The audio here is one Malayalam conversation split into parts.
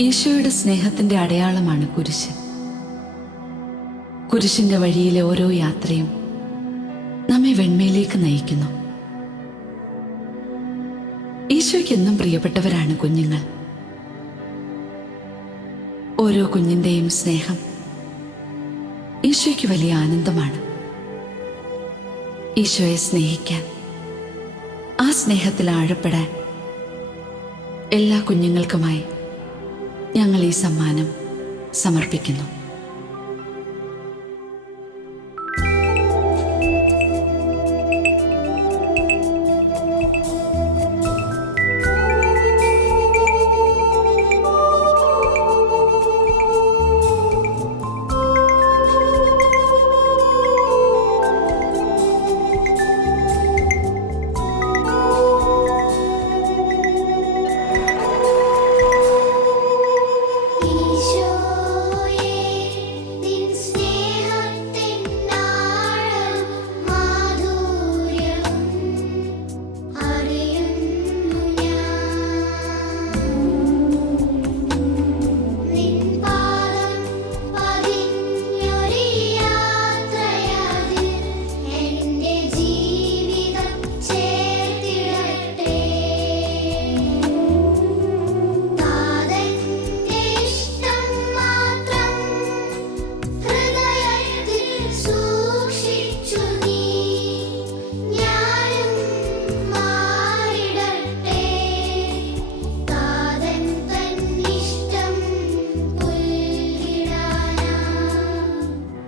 ഈശോയുടെ സ്നേഹത്തിന്റെ അടയാളമാണ് കുരിശ്. കുരിശിന്റെ വഴിയിലെ ഓരോ യാത്രയും നമ്മെ വെണ്മയിലേക്ക് നയിക്കുന്നു. ഈശോയ്ക്ക് എന്നും പ്രിയപ്പെട്ടവരാണ് കുഞ്ഞുങ്ങൾ. ഓരോ കുഞ്ഞിന്റെയും സ്നേഹം ഈശോയ്ക്ക് വലിയ ആനന്ദമാണ്. ഈശോയെ സ്നേഹിക്കാൻ, ആ സ്നേഹത്തിൽ ആഴപ്പെടാൻ എല്ലാ കുഞ്ഞുങ്ങൾക്കുമായി ഞങ്ങൾ ഈ സമ്മാനം സമർപ്പിക്കുന്നു.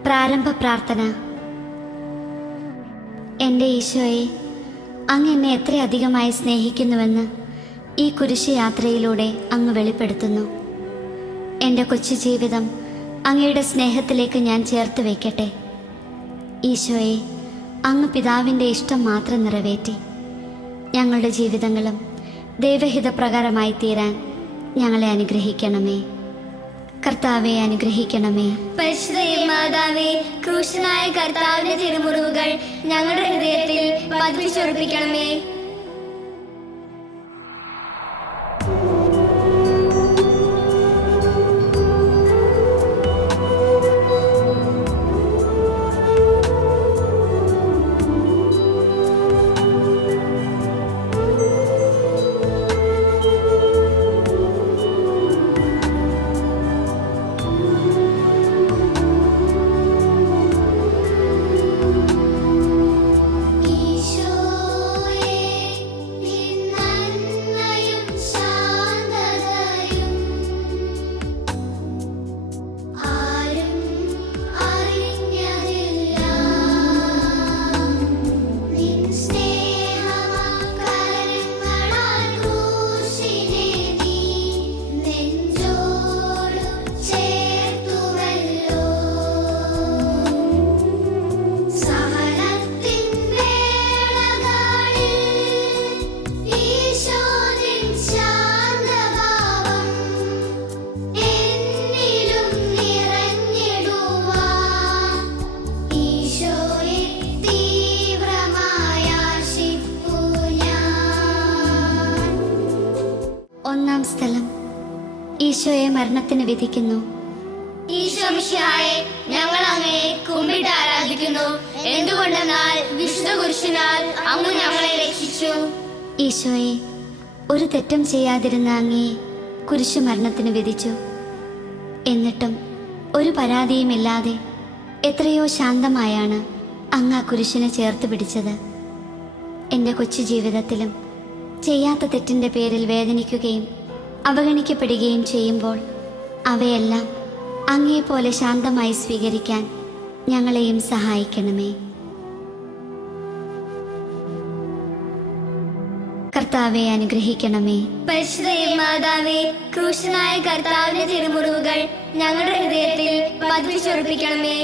പ്രാരംഭ പ്രാർത്ഥന. എൻ്റെ ഈശോയെ, അങ്ങ് എന്നെ എത്രയധികമായി സ്നേഹിക്കുന്നുവെന്ന് ഈ കുരിശ് യാത്രയിലൂടെ അങ്ങ് വെളിപ്പെടുത്തുന്നു. എൻ്റെ കൊച്ചു ജീവിതം അങ്ങയുടെ സ്നേഹത്തിലേക്ക് ഞാൻ ചേർത്ത് വയ്ക്കട്ടെ. ഈശോയെ, അങ്ങ് പിതാവിൻ്റെ ഇഷ്ടം മാത്രം നിറവേറ്റി ഞങ്ങളുടെ ജീവിതങ്ങളും ദൈവഹിതപ്രകാരമായി തീരാൻ ഞങ്ങളെ അനുഗ്രഹിക്കണമേ. കർത്താവെ, അനുഗ്രഹിക്കണമേ. പരിശുദ്ധ മാതാവേ, ക്രൂശനായ കർത്താവിന്റെ തിരുമുറിവുകൾ ഞങ്ങളുടെ ഹൃദയത്തിൽ പതിപ്പിച്ചുറപ്പിക്കണമേ. ഒന്നാം സ്ഥലം. ഈശോയെ മരണത്തിന് വിധിക്കുന്നു. ഈശോ മിശിഹായെ, ഞങ്ങൾ അങ്ങയെ കുമ്പിട്ട് ആരാധിക്കുന്നു. എന്തുകൊണ്ടെന്നാൽ വിശുദ്ധ കുരിശിനാൽ അങ്ങ് ഞങ്ങളെ രക്ഷിച്ചു. ഈശോയെ, ഒരു തെറ്റും ചെയ്യാതിരുന്ന അങ്ങയെ കുരിശു മരണത്തിന് വിധിച്ചു. എന്നിട്ടും ഒരു പരാതിയുമില്ലാതെ എത്രയോ ശാന്തമായാണ് അങ്ങ് ആ കുരിശിനെ ചേർത്ത് പിടിച്ചത്. എൻ്റെ കൊച്ചു ജീവിതത്തിലും ചെയ്യാത്ത തെറ്റിൻ്റെ പേരിൽ വേദനിക്കുകയും അവഗണിക്കപ്പെടുകയും ചെയ്യുമ്പോൾ അവയെല്ലാം അങ്ങയെപ്പോലെ ശാന്തമായി സ്വീകരിക്കാൻ ഞങ്ങളെയും സഹായിക്കണമേ. കർത്താവെ, അനുഗ്രഹിക്കണമേ. പരിശുദ്ധ മാതാവേ, ക്രൂശനായ കർത്താവിന്റെ തിരുമുറിവുകൾ ഞങ്ങളുടെ ഹൃദയത്തിൽ പതിപ്പിച്ചുറപ്പിക്കണമേ.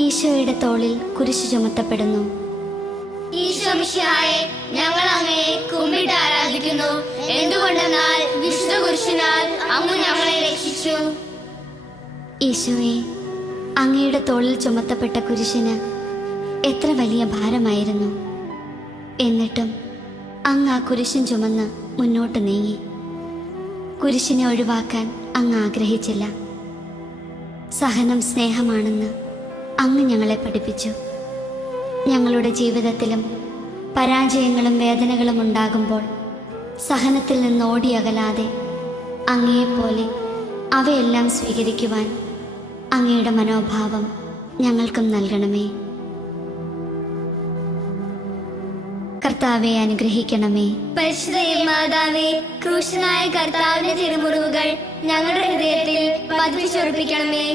ഈശോയുടെ തോളിൽ കുരിശ് ചുമത്തപ്പെടുന്നു. ഈശോ മിശിഹായെ, ഞങ്ങൾ അങ്ങയെ കുമ്പിട്ട് ആരാധിക്കുന്നു. എന്തുകൊണ്ടെന്നാൽ വിശുദ്ധ കുരിശിനാൽ അങ്ങ് ഞങ്ങളെ രക്ഷിച്ചു. ഈശോയെ, അങ്ങയുടെ തോളിൽ ചുമത്തപ്പെട്ട കുരിശിന് എത്ര വലിയ ഭാരമായിരുന്നു. എന്നിട്ടും അങ്ങ് ആ കുരിശും ചുമന്ന് മുന്നോട്ട് നീങ്ങി. കുരിശിനെ ഒഴിവാക്കാൻ അങ്ങ് ആഗ്രഹിച്ചില്ല. സഹനം സ്നേഹമാണെന്ന് അങ്ങ് ഞങ്ങളെ പഠിപ്പിച്ചു. ഞങ്ങളുടെ ജീവിതത്തിലും പരാജയങ്ങളും വേദനകളും ഉണ്ടാകുമ്പോൾ സഹനത്തിൽ നിന്ന് ഓടിയകലാതെ അങ്ങയെപ്പോലെ അവയെല്ലാം സ്വീകരിക്കുവാൻ അങ്ങയുടെ മനോഭാവം ഞങ്ങൾക്കും നൽകണമേ. കർത്താവെ അനുഗ്രഹിക്കണമേ. പരിശുദ്ധ മാതാവേ, ക്രൂശനായ കർത്താവിന്റെ തിരുമുറിവുകൾ ഞങ്ങളുടെ ഹൃദയത്തിൽ പതിപ്പിച്ചുറപ്പിക്കണമേ.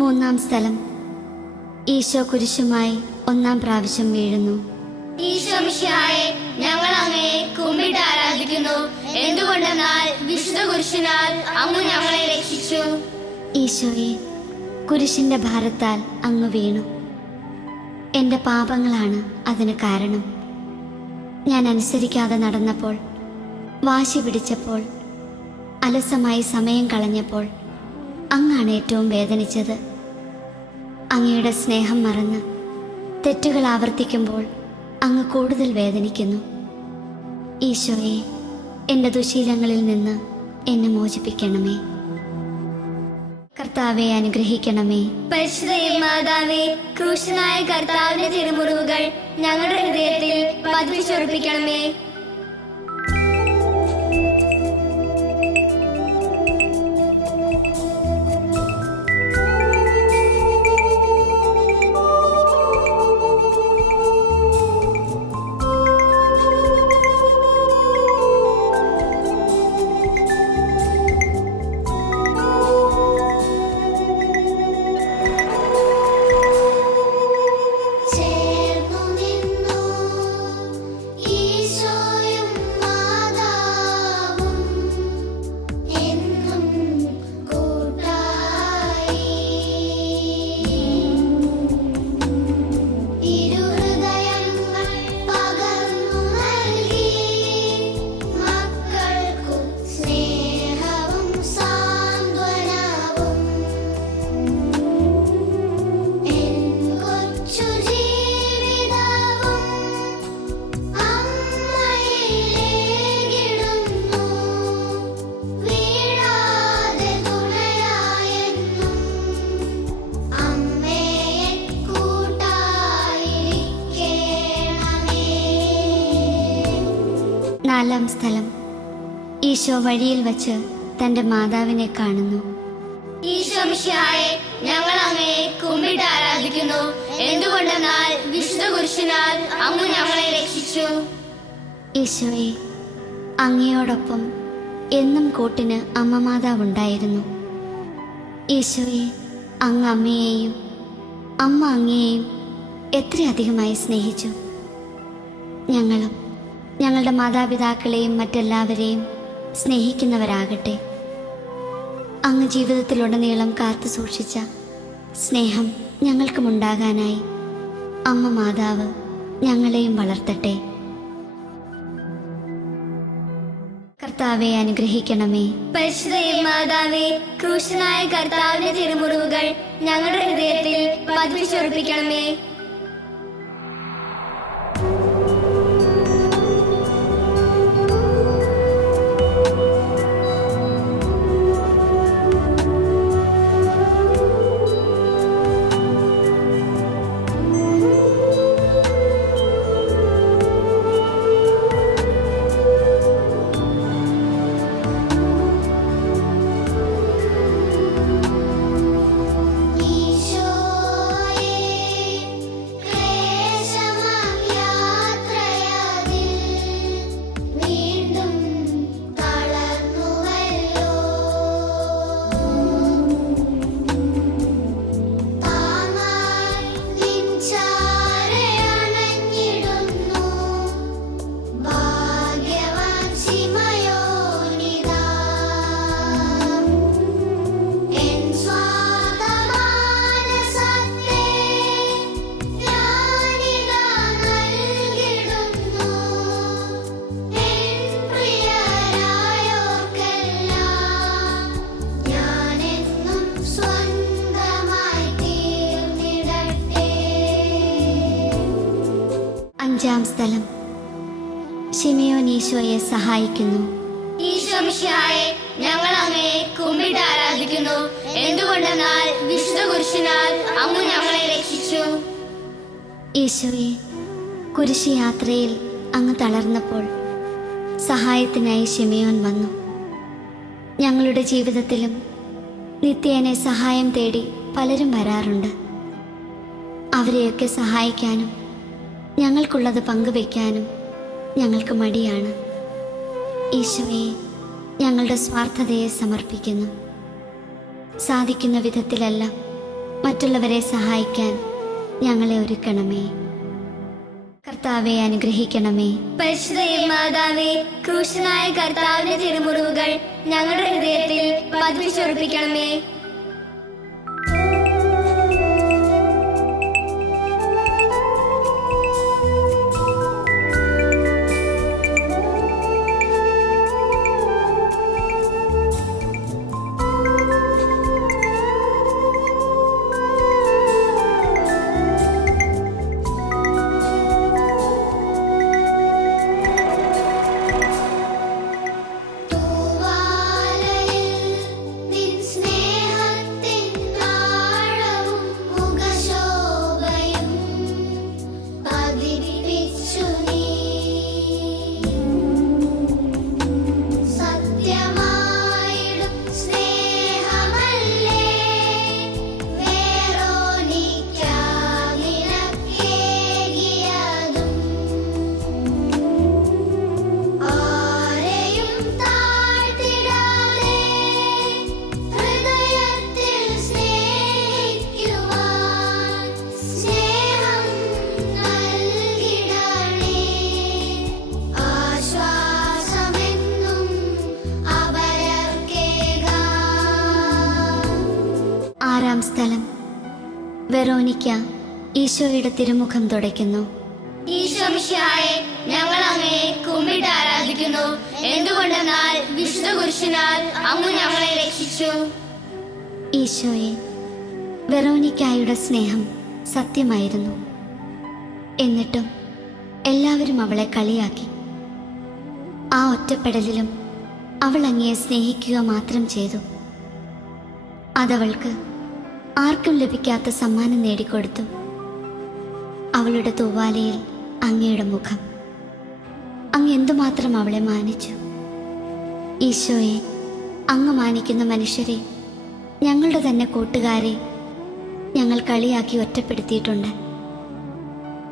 മൂന്നാം സ്ഥലം. ഈശോ കുരിശുമായി ഒന്നാം പ്രാവശ്യം വീഴുന്നു. ഈശോ മിശിഹായെ, ഞങ്ങൾ അങ്ങയെ കുമ്പിട്ട് ആരാധിക്കുന്നു. എന്തുകൊണ്ടെന്നാൽ വിശുദ്ധ കുരിശിനാൽ അങ്ങ് ഞങ്ങളെ രക്ഷിച്ചു. ഈശോയെ, കുരിശിന്റെ ഭാരത്താൽ അങ്ങ് വീണു. എൻ്റെ പാപങ്ങളാണ് അതിന് കാരണം. ഞാൻ അനുസരിക്കാതെ നടന്നപ്പോൾ, വാശി പിടിച്ചപ്പോൾ, അലസമായി സമയം കളഞ്ഞപ്പോൾ അങ്ങാണ് ഏറ്റവും വേദനിച്ചത്. അങ്ങയുടെ സ്നേഹം മറന്ന് തെറ്റുകൾ ആവർത്തിക്കുമ്പോൾ അങ്ങ് കൂടുതൽ വേദനിക്കുന്നു. ഈശോയെ, എൻ്റെ ദുശീലങ്ങളിൽ നിന്ന് എന്നെ മോചിപ്പിക്കണമേ. കർത്താവെ അനുഗ്രഹിക്കണമേ. പരിശുദ്ധ മാതാവേ, ക്രൂശനായ കർത്താവിന്റെ തിരുമുറിവുകൾ ഞങ്ങളുടെ ഹൃദയത്തിൽ പതിപ്പിച്ചുറപ്പിക്കണമേ. നാലാം സ്ഥലം. ഈശോ വഴിയിൽ വച്ച് തൻ്റെ മാതാവിനെ കാണുന്നു. ഈശോ മിശിഹായെ, ഞങ്ങൾ അങ്ങയെ കുമ്പിട്ട് ആരാധിക്കുന്നു. എന്തുകൊണ്ടെന്നാൽ വിശുദ്ധ കുരിശിനാൽ അങ്ങ് ഞങ്ങളെ രക്ഷിച്ചു. ഈശോയെ, അങ്ങയോടൊപ്പം എന്നും കൂട്ടിന് അമ്മ മാതാവുണ്ടായിരുന്നു. ഈശോയെ, അങ്ങ് അമ്മയെയും അമ്മ അങ്ങയെയും എത്രയധികമായി സ്നേഹിച്ചു. ഞങ്ങളും ഞങ്ങളുടെ മാതാപിതാക്കളെയും മറ്റെല്ലാവരെയും സ്നേഹിക്കുന്നവരാകട്ടെ. അങ്ങ് ജീവിതത്തിലുടനീളം കാത്തു സൂക്ഷിച്ച സ്നേഹം ഞങ്ങൾക്കുമുണ്ടാകാനായി അമ്മ മാതാവ് ഞങ്ങളെയും വളർത്തട്ടെ. കർത്താവെ അനുഗ്രഹിക്കണമേ. പരിശുദ്ധ മാതാവേ, ക്രൂശനായ കർത്താവിന്റെ തിരുമുറിവുകൾ ഞങ്ങളുടെ ഹൃദയത്തിൽ പതിപ്പിച്ചുറപ്പിക്കണമേ. അഞ്ചാം സ്ഥലം. ശിമെയോൻ ഈശോയെ സഹായിക്കുന്നു. ഈശോ മിശിഹായെ, ഞങ്ങൾ അങ്ങയെ കുമ്പിട്ട് ആരാധിക്കുന്നു. എന്തുകൊണ്ടെന്നാൽ വിശുദ്ധ കുരിശിനാൽ അങ്ങ് ഞങ്ങളെ രക്ഷിച്ചു. ഈശോയെ, കുരിശ് യാത്രയിൽ അങ്ങ് തളർന്നപ്പോൾ സഹായത്തിനായി ശിമെയോൻ വന്നു. ഞങ്ങളുടെ ജീവിതത്തിലും നിത്യേനെ സഹായം തേടി പലരും വരാറുണ്ട്. അവരെയൊക്കെ സഹായിക്കാനും ഞങ്ങൾക്കുള്ളത് പങ്കുവയ്ക്കാനും ഞങ്ങൾക്ക് മടിയാണ്. ഈശോയെ, ഞങ്ങളുടെ സ്വാർത്ഥതയെ സമർപ്പിക്കുന്നു. സാധിക്കുന്ന വിധത്തിലെല്ലാം മറ്റുള്ളവരെ സഹായിക്കാൻ ഞങ്ങളെ ഒരുക്കണമേ. കർത്താവെ അനുഗ്രഹിക്കണമേ. പരിശുദ്ധ മാതാവേ, ക്രൂശനായ കർത്താവിന്റെ തിരുമുറിവുകൾ ഞങ്ങളുടെ ഹൃദയത്തിൽ പതിപ്പിച്ചുറപ്പിക്കണമേ. ആറാം സ്ഥലം. വെറോനിക്ക ഈശോയുടെ തിരുമുഖം തുടയ്ക്കുന്നു. ഈശോ മിശിഹായെ, ഞങ്ങൾ അങ്ങയെ കുമ്പിട്ട് ആരാധിക്കുന്നു. എന്തുകൊണ്ടെന്നാൽ വിശുദ്ധ കുരിശിനാൽ അങ്ങ് ഞങ്ങളെ രക്ഷിച്ചു. ഈശോയെ, വെറോനിക്കായുടെ സ്നേഹം സത്യമായിരുന്നു. എന്നിട്ടും എല്ലാവരും അവളെ കളിയാക്കി. ആ ഒറ്റപ്പെടലിലും അവൾ അങ്ങയെ സ്നേഹിക്കുക മാത്രം ചെയ്തു. അതവൾക്ക് ആർക്കും ലഭിക്കാത്ത സമ്മാനം നേടിക്കൊടുത്തു. അവളുടെ തൂവാലയിൽ അങ്ങയുടെ മുഖം. അങ്ങ് എന്തുമാത്രം അവളെ മാനിച്ചു. ഈശോയെ, അങ്ങ് മാനിക്കുന്ന മനുഷ്യരെ, ഞങ്ങളുടെ തന്നെ കൂട്ടുകാരെ ഞങ്ങൾ കളിയാക്കി ഒറ്റപ്പെടുത്തിയിട്ടുണ്ട്.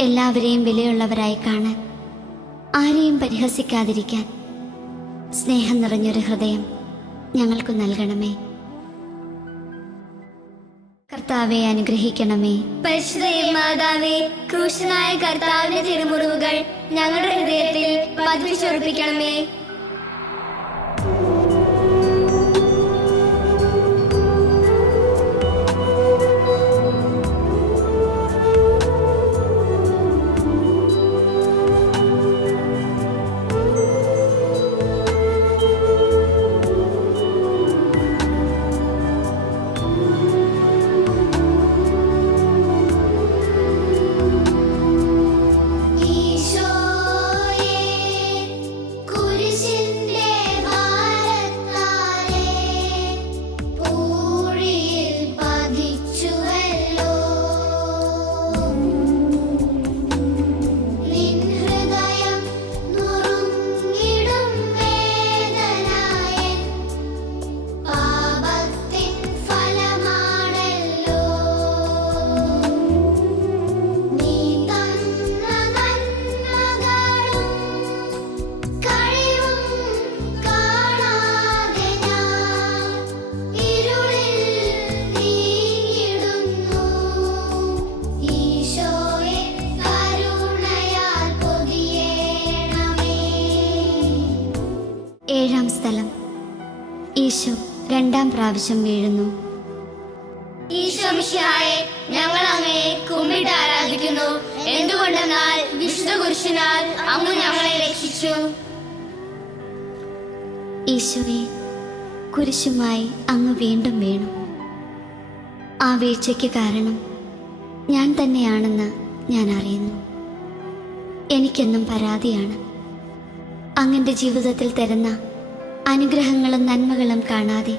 എല്ലാവരെയും വിലയുള്ളവരായി കാണാൻ, ആരെയും പരിഹസിക്കാതിരിക്കാൻ സ്നേഹം നിറഞ്ഞൊരു ഹൃദയം ഞങ്ങൾക്ക് നൽകണമേ. കർത്താവെ അനുഗ്രഹിക്കണമേ. പരിശുദ്ധ മാതാവേ, ക്രൂശനായ കർത്താവിന്റെ തിരുമുറിവുകൾ ഞങ്ങളുടെ ഹൃദയത്തിൽ പതിപ്പിച്ചുറപ്പിക്കണമേ. രണ്ടാം പ്രാവശ്യം വീഴുന്നു. ഈശോ മിശിഹായെ, ഞങ്ങൾ അങ്ങയെ കുമ്പിട്ട് ആരാധിക്കുന്നു. എന്തുകൊണ്ടെന്നാൽ വിശുദ്ധ കുരിശിനാൽ അങ്ങ് ഞങ്ങളെ രക്ഷിച്ചു. ഈശോയെ, കുരിശുമായി അങ്ങ് വീണ്ടും വീണു. ആ വീഴ്ചയ്ക്ക് കാരണം ഞാൻ തന്നെയാണെന്ന് ഞാൻ അറിയുന്നു. എനിക്കെന്നും പരാതിയാണ്. അങ്ങൻ്റെ ജീവിതത്തിൽ തരുന്ന അനുഗ്രഹങ്ങളും നന്മകളും കാണാതെ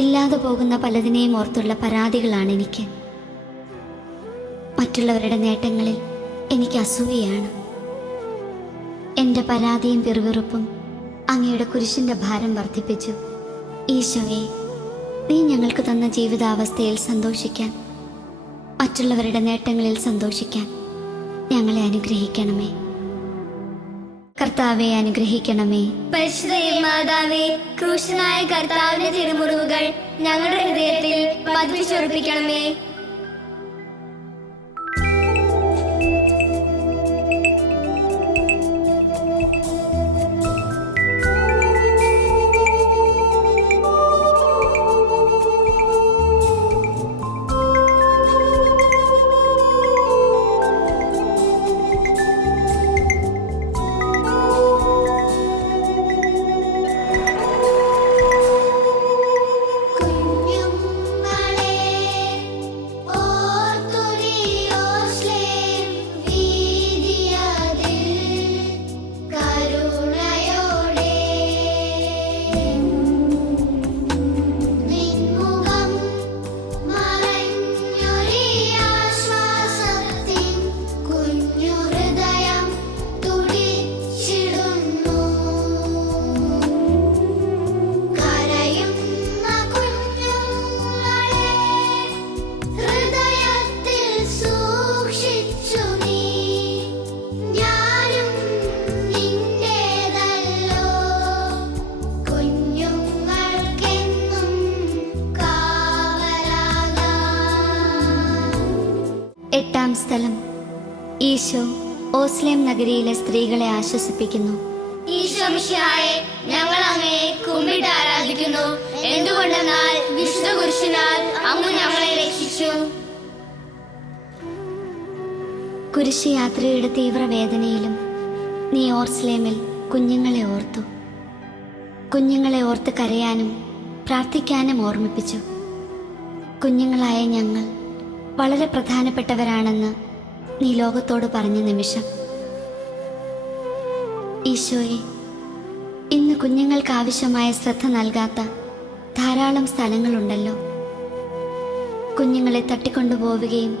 ഇല്ലാതെ പോകുന്ന പലതിനെയും ഓർത്തുള്ള പരാതികളാണ് എനിക്ക്. മറ്റുള്ളവരുടെ നേട്ടങ്ങളിൽ എനിക്ക് അസൂയയാണ്. എൻ്റെ പരാതിയും പിറുപിറുപ്പും അങ്ങയുടെ കുരിശിൻ്റെ ഭാരം വർദ്ധിപ്പിച്ചു. ഈശോയെ, നീ ഞങ്ങൾക്ക് തന്ന ജീവിതാവസ്ഥയിൽ സന്തോഷിക്കാൻ, മറ്റുള്ളവരുടെ നേട്ടങ്ങളിൽ സന്തോഷിക്കാൻ ഞങ്ങളെ അനുഗ്രഹിക്കണമേ. കർത്താവെ, അനുഗ്രഹിക്കണമേ. പരിശുദ്ധ മാതാവേ, ക്രൂശനായ കർത്താവിന്റെ തിരുമുറിവുകൾ ഞങ്ങളുടെ ഹൃദയത്തിൽ പതിപ്പിച്ചുറപ്പിക്കണമേ. എട്ടാം സ്ഥലം. ഈശോ ഓസ്ലേം നഗരിയിലെ സ്ത്രീകളെ ആശ്വസിപ്പിക്കുന്നു. ഈശോ മിശിഹായെ, ഞങ്ങൾ അങ്ങയെ കുമ്പിട്ട് ആരാധിക്കുന്നു. എന്തുകൊണ്ടെന്നാൽ വിശുദ്ധ കുരിശിനാൽ അങ്ങ് ഞങ്ങളെ രക്ഷിച്ചു. കുരിശ് യാത്രയുടെ തീവ്രവേദനയിലും നീ ഓർസ്ലേമിൽ കുഞ്ഞുങ്ങളെ ഓർത്തു. കുഞ്ഞുങ്ങളെ ഓർത്ത് കരയാനും പ്രാർത്ഥിക്കാനും ഓർമ്മിപ്പിച്ചു. കുഞ്ഞുങ്ങളായ ഞങ്ങൾ വളരെ പ്രധാനപ്പെട്ടവരാണെന്ന് നീ ലോകത്തോട് പറഞ്ഞ നിമിഷം. ഈശോയെ, ഇന്ന് കുഞ്ഞുങ്ങൾക്ക് ആവശ്യമായ ശ്രദ്ധ നൽകാത്ത ധാരാളം സ്ഥലങ്ങളുണ്ടല്ലോ. കുഞ്ഞുങ്ങളെ തട്ടിക്കൊണ്ടുപോവുകയും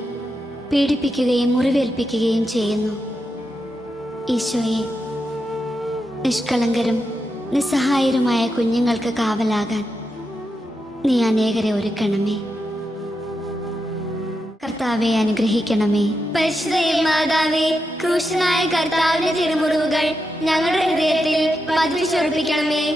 പീഡിപ്പിക്കുകയും മുറിവേൽപ്പിക്കുകയും ചെയ്യുന്നു. ഈശോയെ, നിഷ്കളങ്കരും നിസ്സഹായരുമായ കുഞ്ഞുങ്ങൾക്ക് കാവലാകാൻ നീ അനേകരെ ഒരുക്കണമേ. കർത്താവെ, അനുഗ്രഹിക്കണമേ. പരിശുദ്ധ മാതാവേ, ക്രൂശനായ കർത്താവിന്റെ തിരുമുറിവുകൾ ഞങ്ങളുടെ ഹൃദയത്തിൽ പതിപ്പിച്ചുറപ്പിക്കണമേ.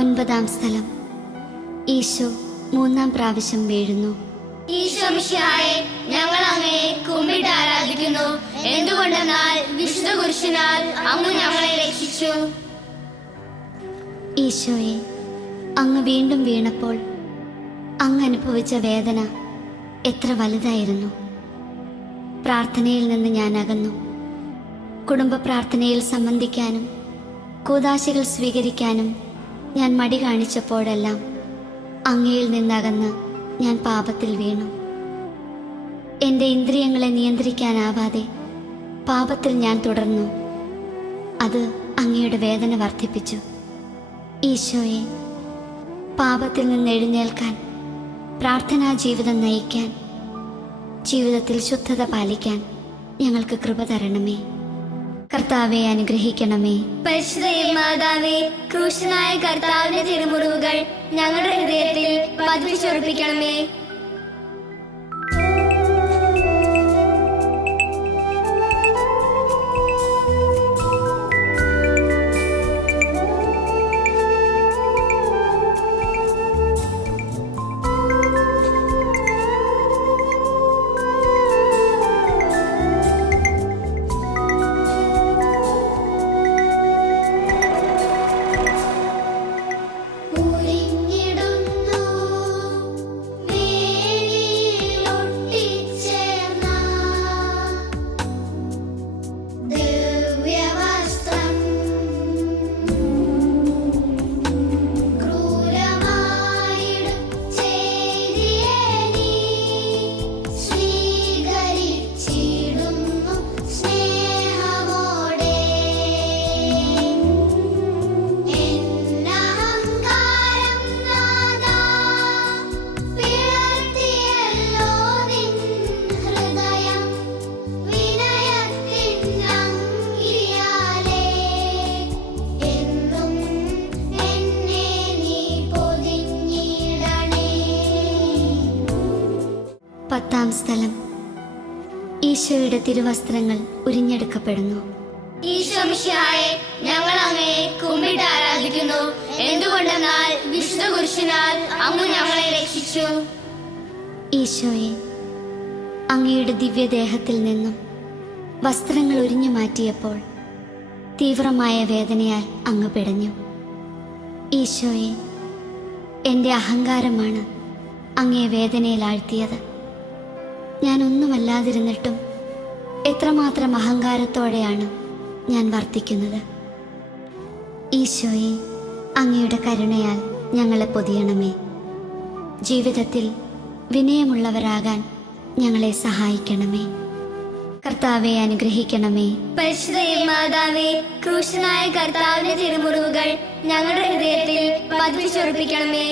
ഒൻപതാം സ്ഥലം. ഈശോ മൂന്നാം പ്രാവശ്യം വീഴുന്നു. ഈശോ മിശിഹായെ, ഞങ്ങൾ അങ്ങയെ കുമ്പിട്ട് ആരാധിക്കുന്നു. എന്തുകൊണ്ടെന്നാൽ വിശുദ്ധ കുരിശിനാൽ അങ്ങ് ഞങ്ങളെ രക്ഷിച്ചു. ഈശോയെ, അങ്ങ് വീണ്ടും വീണപ്പോൾ അങ്ങ് അനുഭവിച്ച വേദന എത്ര വലുതായിരുന്നു. പ്രാർത്ഥനയിൽ നിന്ന് ഞാൻ അകന്നു. കുടുംബ പ്രാർത്ഥനയിൽ സംബന്ധിക്കാനും കൂദാശകൾ സ്വീകരിക്കാനും ഞാൻ മടി കാണിച്ചപ്പോഴെല്ലാം അങ്ങയിൽ നിന്നകന്ന് ഞാൻ പാപത്തിൽ വീണു. എൻ്റെ ഇന്ദ്രിയങ്ങളെ നിയന്ത്രിക്കാനാവാതെ പാപത്തിൽ ഞാൻ തുടർന്നു. അത് അങ്ങയുടെ വേദന വർദ്ധിപ്പിച്ചു. ഈശോയെ, പാപത്തിൽ നിന്ന് എഴുന്നേൽക്കാൻ, പ്രാർത്ഥനാ ജീവിതം നയിക്കാൻ, ജീവിതത്തിൽ ശുദ്ധത പാലിക്കാൻ ഞങ്ങൾക്ക് കൃപ തരണമേ. കർത്താവെ അനുഗ്രഹിക്കണമേ. പരിശുദ്ധ മാതാവേ, ക്രൂശനായ കർത്താവിന്റെ തിരുമുറിവുകൾ ഞങ്ങളുടെ ഹൃദയത്തിൽ പതിപ്പിച്ചുറപ്പിക്കണമേ. പത്താം സ്ഥലം. ഈശോയുടെ തിരുവസ്ത്രങ്ങൾ ഉരിഞ്ഞെടുക്കപ്പെടുന്നു. ഈശോ മിശിഹായെ, ഞങ്ങൾ അങ്ങയെ കുമ്പിട്ട് ആരാധിക്കുന്നു. എന്തുകൊണ്ടെന്നാൽ വിശുദ്ധ കുരിശിനാൽ അങ്ങ് ഞങ്ങളെ രക്ഷിച്ചു. ഈശോയെ, അങ്ങയുടെ ദിവ്യദേഹത്തിൽ നിന്നും വസ്ത്രങ്ങൾ ഉരിഞ്ഞു മാറ്റിയപ്പോൾ തീവ്രമായ വേദനയാൽ അങ്ങ് പിടഞ്ഞു. ഈശോയെ, എൻ്റെ അഹങ്കാരമാണ് അങ്ങയെ വേദനയിലാഴ്ത്തിയത്. ഞാൻ ഒന്നുമല്ലാതിരുന്നിട്ടും എത്രമാത്രം അഹങ്കാരത്തോടെയാണ് ഞാൻ വർത്തിക്കുന്നത്. ഈശോയെ, അങ്ങയുടെ കരുണയാൽ ഞങ്ങളെ പൊതിയണമേ. ജീവിതത്തിൽ വിനയമുള്ളവരാകാൻ ഞങ്ങളെ സഹായിക്കണമേ. കർത്താവെ അനുഗ്രഹിക്കണമേ. പരിശുദ്ധ മാതാവേ, ക്രൂശനായ കർത്താവിന്റെ തിരുമുറിവുകൾ ഞങ്ങളുടെ ഹൃദയത്തിൽ പതിപ്പിച്ചുറപ്പിക്കണമേ.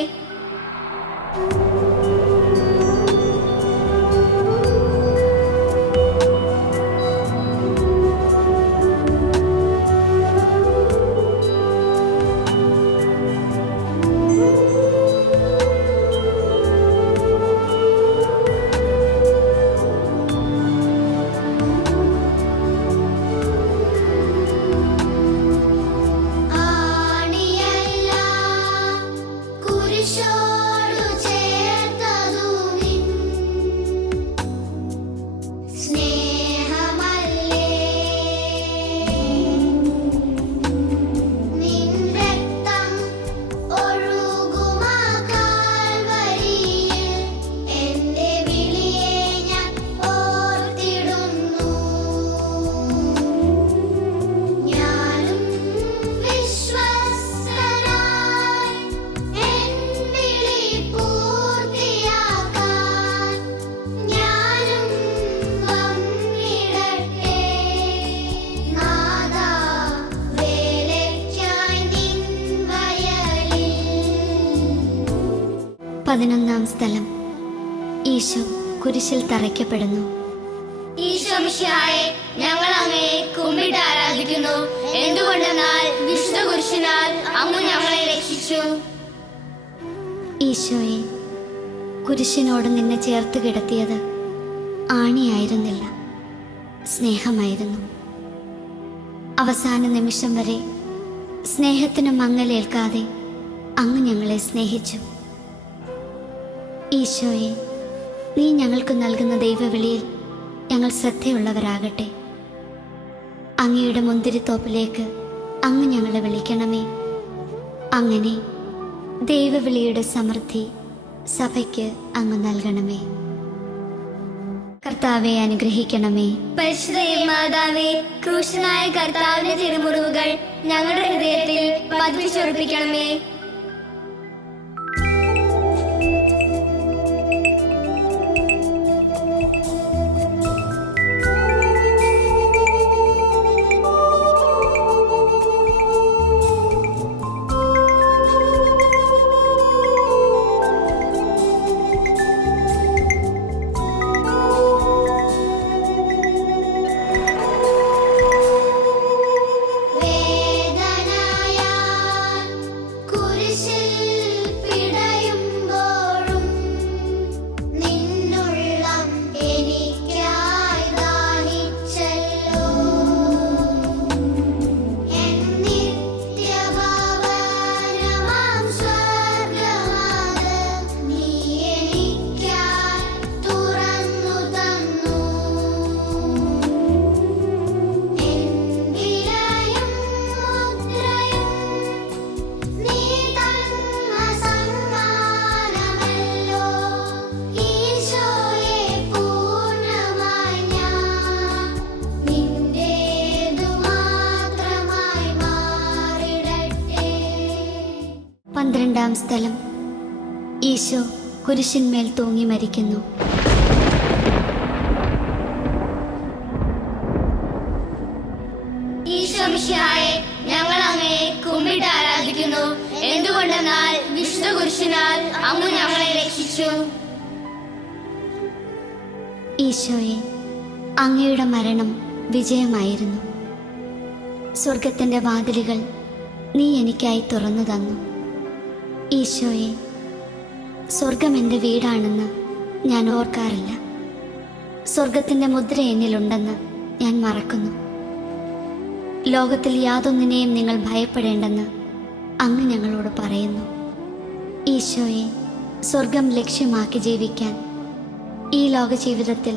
പതിനൊന്നാം സ്ഥലം. ഈശോ കുരിശിൽ തറയ്ക്കപ്പെടുന്നു. ഈശോ മിശിഹായെ, ഞങ്ങൾ അങ്ങയെ കുമ്പിട്ട് ആരാധിക്കുന്നു. എന്തുകൊണ്ടെന്നാൽ വിശുദ്ധ കുരിശിനാൽ അങ്ങ് ഞങ്ങളെ രക്ഷിച്ചു. ഈശോയെ, കുരിശിനോട് നിന്നെ ചേർത്ത് കിടത്തിയത് ആണിയായിരുന്നില്ല, സ്നേഹമായിരുന്നു. അവസാന നിമിഷം വരെ സ്നേഹത്തിന് മങ്ങലേൽക്കാതെ അങ്ങ് ഞങ്ങളെ സ്നേഹിച്ചു. ഈശോയെ, നീ ഞങ്ങൾക്ക് നൽകുന്ന ദൈവവിളിയിൽ ഞങ്ങൾ ശ്രദ്ധയുള്ളവരാകട്ടെ. അങ്ങയുടെ മുന്തിരിത്തോപ്പിലേക്ക് അങ്ങ് ഞങ്ങളെ വിളിക്കണമേ. അങ്ങനെ ദൈവവിളിയുടെ സമൃദ്ധി സഭയ്ക്ക് അങ്ങ് നൽകണമേ. കർത്താവെ അനുഗ്രഹിക്കണമേ. പരിശുദ്ധ മാതാവേ, ക്രൂശനായ കർത്താവിന്റെ തിരുമുറിവുകൾ ഞങ്ങളുടെ ഹൃദയത്തിൽ പതിപ്പിച്ചുറപ്പിക്കണമേ. പന്ത്രണ്ടാം സ്ഥലം. ഈശോ കുരിശിന്മേൽ തൂങ്ങി മരിക്കുന്നു. ഈശോ മിശിഹായെ, ഞങ്ങൾ അങ്ങയെ കുമ്പിട്ട് ആരാധിക്കുന്നു. എന്തുകൊണ്ടെന്നാൽ വിശുദ്ധ കുരിശിനാൽ അങ്ങ് ഞങ്ങളെ രക്ഷിച്ചു. ഈശോയെ, അങ്ങയുടെ മരണം വിജയമായിരുന്നു. സ്വർഗത്തിൻ്റെ വാതിലുകൾ നീ എനിക്കായി തുറന്നു തന്നു. ഈശോയെ, സ്വർഗം എൻ്റെ വീടാണെന്ന് ഞാൻ ഓർക്കാറില്ല. സ്വർഗത്തിൻ്റെ മുദ്ര എന്നിലുണ്ടെന്ന് ഞാൻ മറക്കുന്നു. ലോകത്തിൽ യാതൊന്നിനെയും നിങ്ങൾ ഭയപ്പെടേണ്ടെന്ന് അങ്ങ് ഞങ്ങളോട് പറയുന്നു. ഈശോയെ, സ്വർഗം ലക്ഷ്യമാക്കി ജീവിക്കാൻ ഈ ലോക ജീവിതത്തിൽ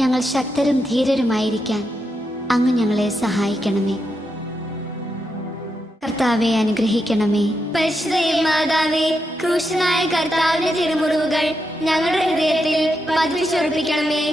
ഞങ്ങൾ ശക്തരും ധീരരുമായിരിക്കാൻ അങ്ങ് ഞങ്ങളെ സഹായിക്കണമേ. കർത്താവെ അനുഗ്രഹിക്കണമേ. പരിശുദ്ധ മാതാവേ, ക്രൂശനായ കർത്താവിന്റെ തിരുമുറിവുകൾ ഞങ്ങളുടെ ഹൃദയത്തിൽ പതിപ്പിച്ചുറപ്പിക്കണമേ.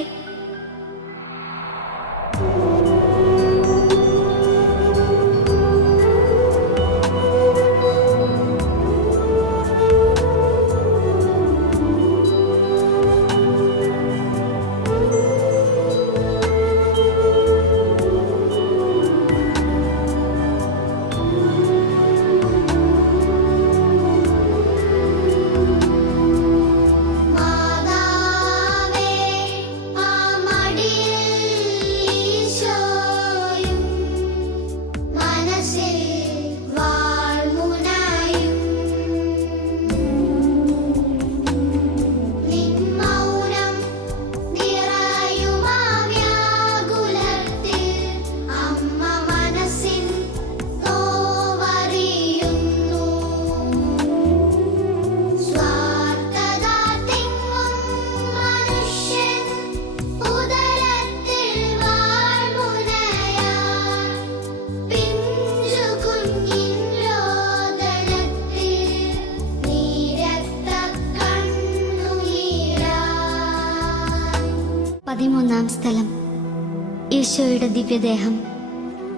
പതിമൂന്നാം സ്ഥലം. ഈശോയുടെ ദിവ്യദേഹം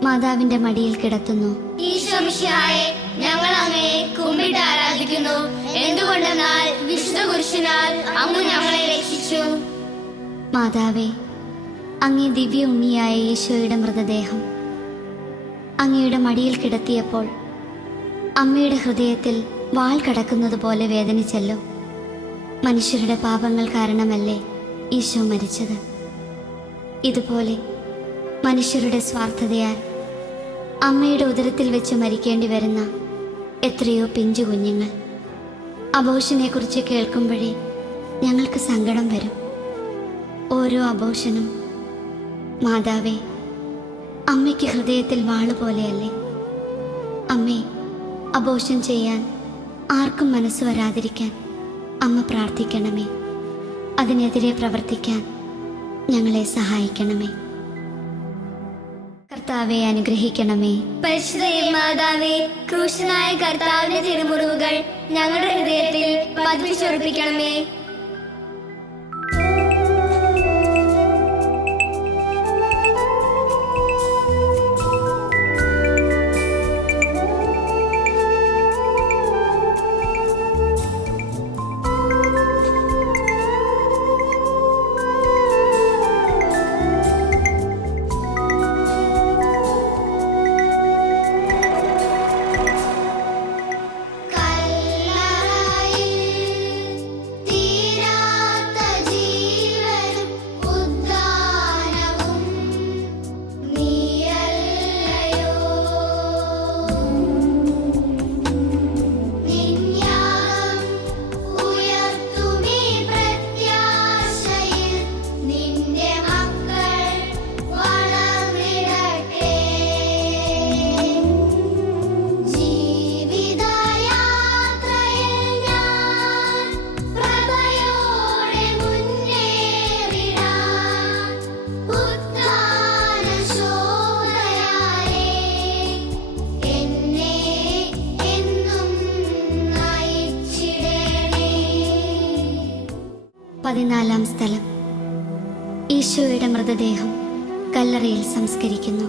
മാതാവിന്റെ മടിയിൽ കിടത്തുന്നു. ഈശോ മിശിഹായെ, ഞങ്ങൾ അങ്ങയെ കുമ്പിട്ട് ആരാധിക്കുന്നു. എന്തുകൊണ്ടെന്നാൽ വിശുദ്ധ കുരിശിനാൽ അങ്ങ് ഞങ്ങളെ രക്ഷിച്ചു. മാതാവേ, അങ്ങേ ദിവ്യ ഉണ്ണിയായ ഈശോയുടെ മൃതദേഹം അങ്ങയുടെ മടിയിൽ കിടത്തിയപ്പോൾ അമ്മയുടെ ഹൃദയത്തിൽ വാൾ കടക്കുന്നത് പോലെ വേദനിച്ചല്ലോ. മനുഷ്യരുടെ പാപങ്ങൾ കാരണമല്ലേ ഈശോ മരിച്ചത്. ഇതുപോലെ മനുഷ്യരുടെ സ്വാർത്ഥതയാൽ അമ്മയുടെ ഉദരത്തിൽ വെച്ച് മരിക്കേണ്ടി വരുന്ന എത്രയോ പിഞ്ചു കുഞ്ഞുങ്ങൾ. അബോഷനെ കുറിച്ച് കേൾക്കുമ്പോഴേ ഞങ്ങൾക്ക് സങ്കടം വരും. ഓരോ അബോഷനും മാതാവേ, അമ്മയ്ക്ക് ഹൃദയത്തിൽ വാളുപോലെയല്ലേ. അമ്മേ, അബോഷൻ ചെയ്യാൻ ആർക്കും മനസ്സ് വരാതിരിക്കാൻ അമ്മ പ്രാർത്ഥിക്കണമേ. അതിനെതിരെ പ്രവർത്തിക്കാൻ ഞങ്ങളെ സഹായിക്കണമേ. കർത്താവെ അനുഗ്രഹിക്കണമേ. പരിശുദ്ധ മാതാവേ, ക്രൂശനായ കർത്താവിന്റെ തിരുമുറിവുകൾ ഞങ്ങളുടെ ഹൃദയത്തിൽ പതിപ്പിച്ചുറപ്പിക്കണമേ. പതിനാലാം സ്ഥലം. ഈശോയുടെ മൃതദേഹം കല്ലറയിൽ സംസ്കരിക്കുന്നു.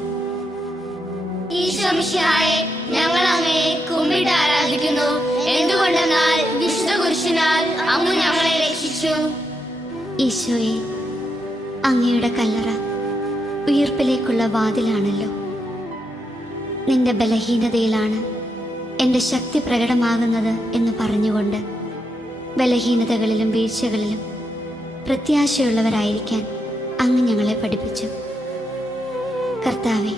ഈശോ മിശിഹായെ, ഞങ്ങൾ അങ്ങയെ കുമ്പിട്ട് ആരാധിക്കുന്നു. എന്തുകൊണ്ടെന്നാൽ വിശുദ്ധ കുരിശിനാൽ അങ്ങ് ഞങ്ങളെ രക്ഷിച്ചു. ഈശോയെ, അങ്ങയുടെ കല്ലറ ഉയിർപ്പിലേക്കുള്ള വാതിലാണല്ലോ. നിന്റെ ബലഹീനതയിലാണ് എൻ്റെ ശക്തി പ്രകടമാകുന്നത് എന്ന് പറഞ്ഞുകൊണ്ട് ബലഹീനതകളിലും വീഴ്ചകളിലും പ്രത്യാശയുള്ളവരായിരിക്കാൻ അങ്ങ് ഞങ്ങളെ പഠിപ്പിച്ചു. കർത്താവെ,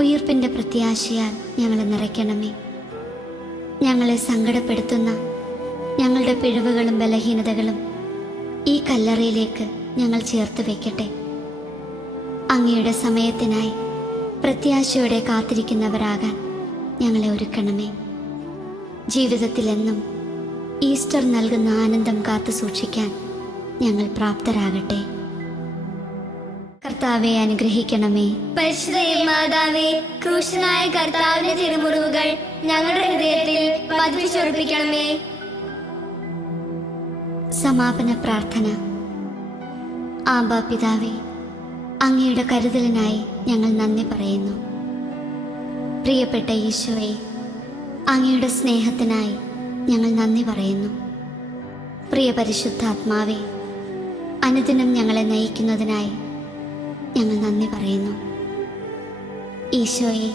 ഉയിർപ്പിൻ്റെ പ്രത്യാശയാൽ ഞങ്ങളെ നിറയ്ക്കണമേ. ഞങ്ങളെ സങ്കടപ്പെടുത്തുന്ന ഞങ്ങളുടെ പിഴവുകളും ബലഹീനതകളും ഈ കല്ലറയിലേക്ക് ഞങ്ങൾ ചേർത്ത് വയ്ക്കട്ടെ. അങ്ങയുടെ സമയത്തിനായി പ്രത്യാശയോടെ കാത്തിരിക്കുന്നവരാകാൻ ഞങ്ങളെ ഒരുക്കണമേ. ജീവിതത്തിലെന്നും ഈസ്റ്റർ നൽകുന്ന ആനന്ദം കാത്തു സൂക്ഷിക്കാൻ ഞങ്ങൾ പ്രാപ്തരാകട്ടെ. കർത്താവെ അനുഗ്രഹിക്കണമേ. പരിശുദ്ധ മാതാവേ, ക്രൂശനായ കർത്താവിന്റെ തിരുമുറിവുകൾ ഞങ്ങളുടെ ഹൃദയത്തിൽ പതിപ്പിച്ചുറപ്പിക്കണമേ. സമാപന പ്രാർത്ഥന. ആബാ പിതാവേ, അങ്ങയുടെ കരുതലിനായി ഞങ്ങൾ നന്ദി പറയുന്നു. പ്രിയപ്പെട്ട ഈശോയെ, അങ്ങയുടെ സ്നേഹത്തിനായി ഞങ്ങൾ നന്ദി പറയുന്നു. പ്രിയ പരിശുദ്ധാത്മാവേ, അനുദിനം ഞങ്ങളെ നയിക്കുന്നതിനായി ഞങ്ങൾ നന്ദി പറയുന്നു. ഈശോയെ,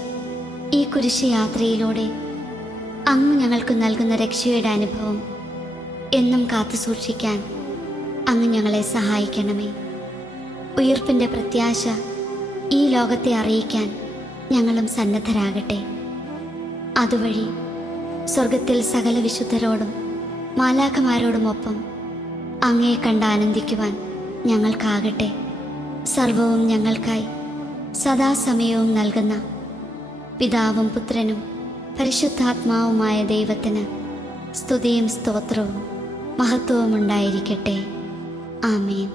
ഈ കുരിശ് യാത്രയിലൂടെ അങ്ങ് ഞങ്ങൾക്ക് നൽകുന്ന രക്ഷയുടെ അനുഭവം എന്നും കാത്തു സൂക്ഷിക്കാൻ അങ്ങ് ഞങ്ങളെ സഹായിക്കണമേ. ഉയിർപ്പിൻ്റെ പ്രത്യാശ ഈ ലോകത്തെ അറിയിക്കാൻ ഞങ്ങളും സന്നദ്ധരാകട്ടെ. അതുവഴി സ്വർഗത്തിൽ സകല വിശുദ്ധരോടും മാലാഖമാരോടുമൊപ്പം അങ്ങയെ കണ്ട് ആനന്ദിക്കുവാൻ ഞങ്ങൾക്കാകട്ടെ. സർവവും ഞങ്ങൾക്കായി സദാസമയവും നൽകുന്ന പിതാവും പുത്രനും പരിശുദ്ധാത്മാവുമായ ദൈവത്തിന് സ്തുതിയും സ്തോത്രവും മഹത്വവും ഉണ്ടായിരിക്കട്ടെ. ആമേൻ.